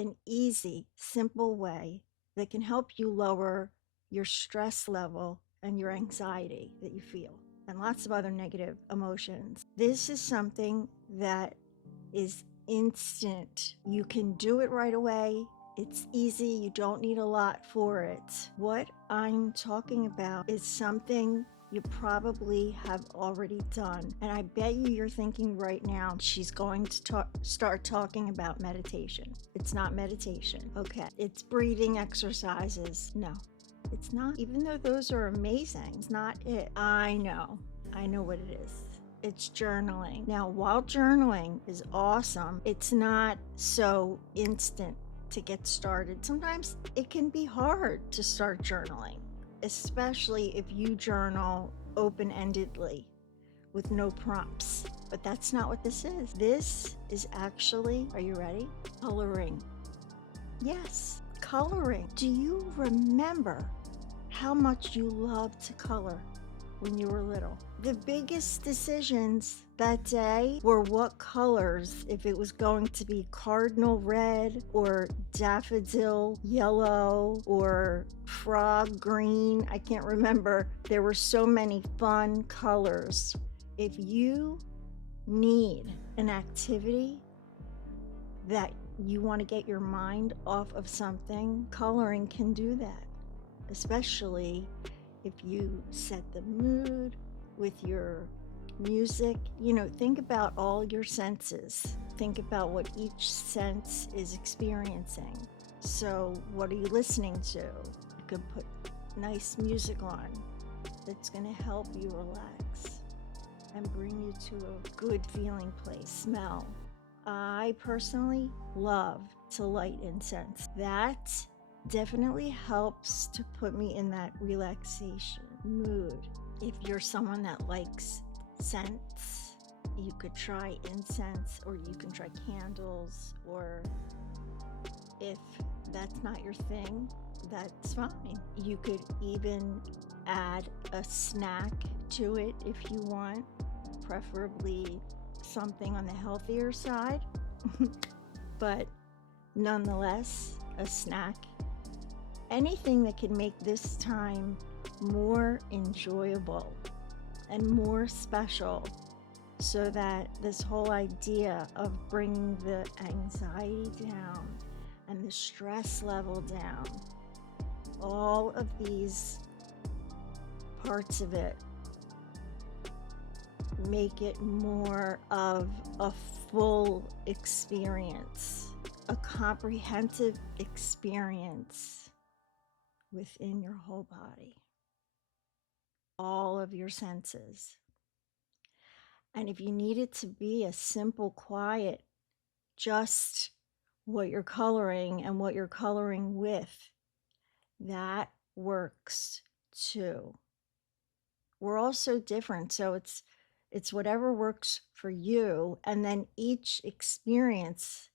an easy, simple way that can help you lower your stress level and your anxiety that you feel, and lots of other negative emotions. This is something that is instant. You can do it right away. It's easy. You don't need a lot for it. What I'm talking about is something you probably have already done. And I bet you're thinking right now, she's going to start talking about meditation. It's not meditation. Okay. It's breathing exercises. No, it's not. Even though those are amazing, it's not it. I know what it is. It's journaling. Now, while journaling is awesome, it's not so instant to get started. Sometimes it can be hard to start journaling, especially if you journal open-endedly with no prompts. But that's not what this is. This is actually, are you ready? Coloring. Yes, coloring. Do you remember how much you loved to color when you were little? The biggest decisions that day were what colors, if it was going to be cardinal red or daffodil yellow or frog green. I can't remember. There were so many fun colors. If you need an activity that you want to get your mind off of something, coloring can do that, especially if you set the mood with your music. Think about all your senses. Think about what each sense is experiencing. So what are you listening to? You can put nice music on that's going to help you relax and bring you to a good feeling place. Smell. I personally love to light incense. That definitely helps to put me in that relaxation mood. If you're someone that likes scents, you could try incense, or you can try candles, or if that's not your thing, that's fine. You could even add a snack to it if you want, preferably something on the healthier side, but nonetheless, a snack. Anything that can make this time more enjoyable and more special, so that this whole idea of bringing the anxiety down and the stress level down, all of these parts of it, make it more of a full experience, a comprehensive experience within your whole body, all of your senses. And if you need it to be a simple, quiet, just what you're coloring and what you're coloring with, that works too. We're all so different, so it's whatever works for you. And then each experience,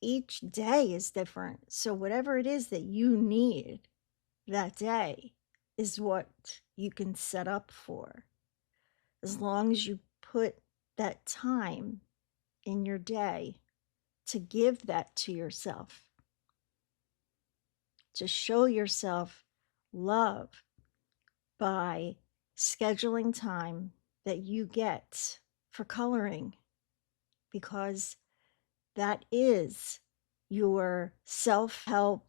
each day is different. So whatever it is that you need that day is what you can set up for, as long as you put that time in your day to give that to yourself, to show yourself love by scheduling time that you get for coloring, because that is your self-help,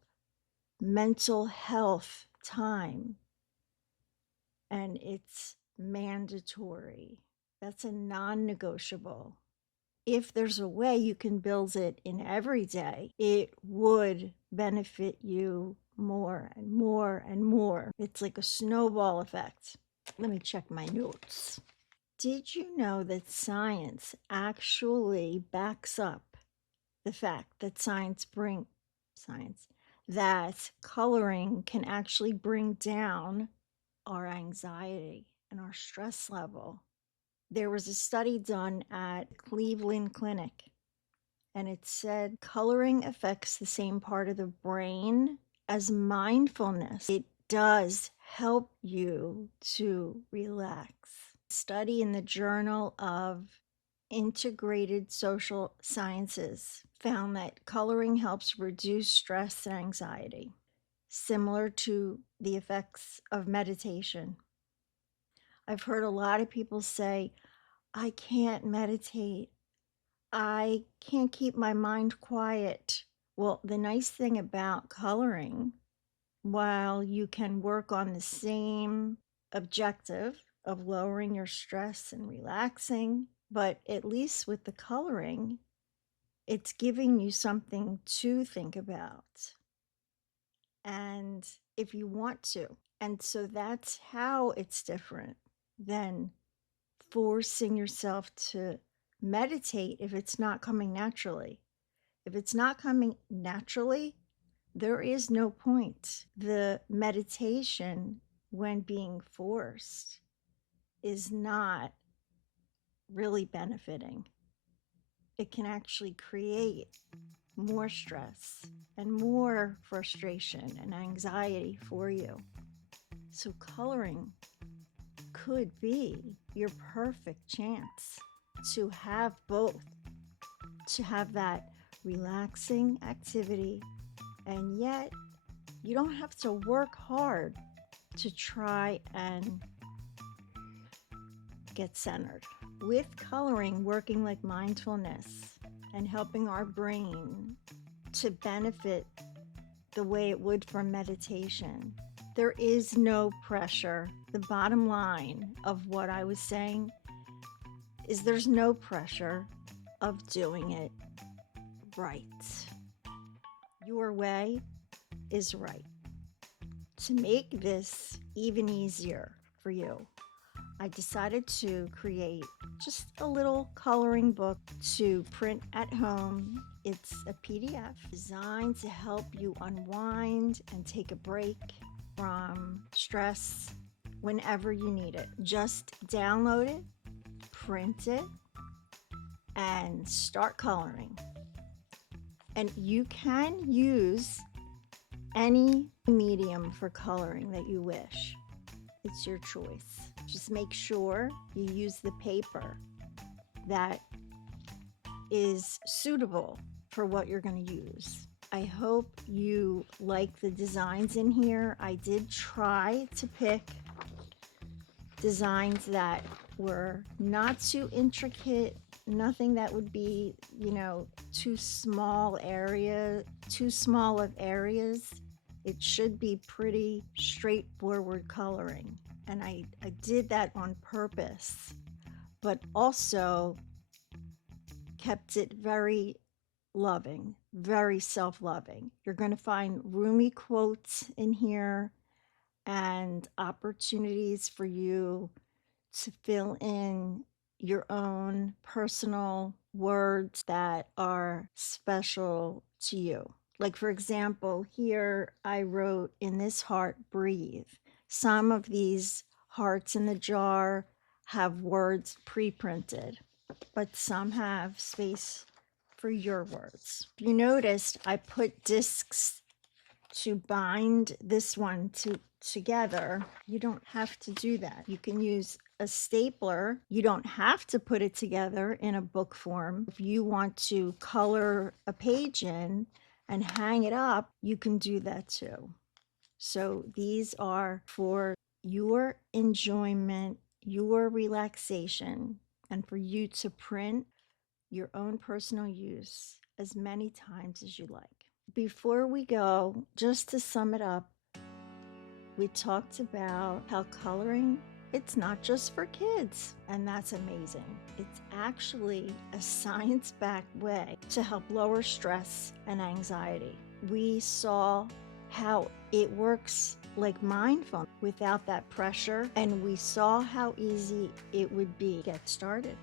mental health time, and it's mandatory. That's a non-negotiable. If there's a way you can build it in every day, it would benefit you more and more and more. It's like a snowball effect. Let me check my notes. Did you know that science actually backs up the fact that that coloring can actually bring down our anxiety and our stress level? There was a study done at Cleveland Clinic, and it said coloring affects the same part of the brain as mindfulness. It does help you to relax. Study in the Journal of Integrated Social Sciences found that coloring helps reduce stress and anxiety, similar to the effects of meditation. I've heard a lot of people say, I can't meditate. I can't keep my mind quiet. Well, the nice thing about coloring, while you can work on the same objective of lowering your stress and relaxing, but at least with the coloring, it's giving you something to think about. And if you want to. And so that's how it's different than forcing yourself to meditate if it's not coming naturally. If it's not coming naturally, there is no point. The meditation, when being forced, is not really benefiting. It can actually create more stress and more frustration and anxiety for you. So coloring could be your perfect chance to have both, to have that relaxing activity, and yet you don't have to work hard to try and get centered. With coloring working like mindfulness and helping our brain to benefit the way it would from meditation, there is no pressure. The bottom line of what I was saying is there's no pressure of doing it right. Your way is right. To make this even easier for you, I decided to create just a little coloring book to print at home. It's a PDF designed to help you unwind and take a break from stress whenever you need it. Just download it, print it, and start coloring. And you can use any medium for coloring that you wish. It's your choice. Just make sure you use the paper that is suitable for what you're going to use. I hope you like the designs in here. I did try to pick designs that were not too intricate, nothing that would be, too small of areas. It should be pretty straightforward coloring. And I did that on purpose, but also kept it very loving, very self-loving. You're going to find roomy quotes in here and opportunities for you to fill in your own personal words that are special to you. Like, for example, here I wrote in this heart, breathe. Some of these hearts in the jar have words pre-printed, but some have space for your words. If you noticed, I put discs to bind this one together. You don't have to do that. You can use a stapler. You don't have to put it together in a book form. If you want to color a page in and hang it up, you can do that too. So these are for your enjoyment, your relaxation, and for you to print your own personal use as many times as you like. Before we go, just to sum it up, we talked about how coloring, it's not just for kids, and that's amazing. It's actually a science-backed way to help lower stress and anxiety. We saw how it works like mindfulness without that pressure, and we saw how easy it would be to get started.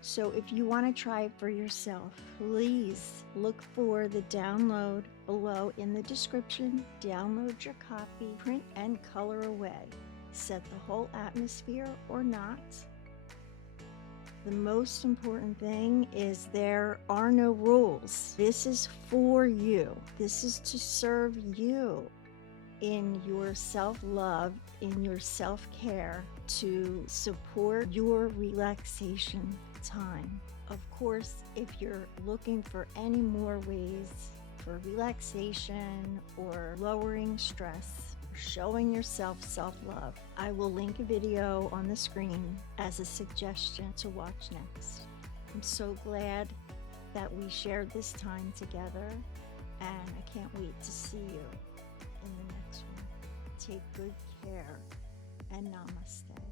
So if you want to try it for yourself, please look for the download below in the description. Download your copy, print and color away. Set the whole atmosphere or not. The most important thing is there are no rules. This is for you. This is to serve you in your self-love, in your self-care, to support your relaxation time. Of course, if you're looking for any more ways for relaxation or lowering stress, showing yourself self-love, I will link a video on the screen as a suggestion to watch next. I'm so glad that we shared this time together, and I can't wait to see you in the next one. Take good care, and namaste.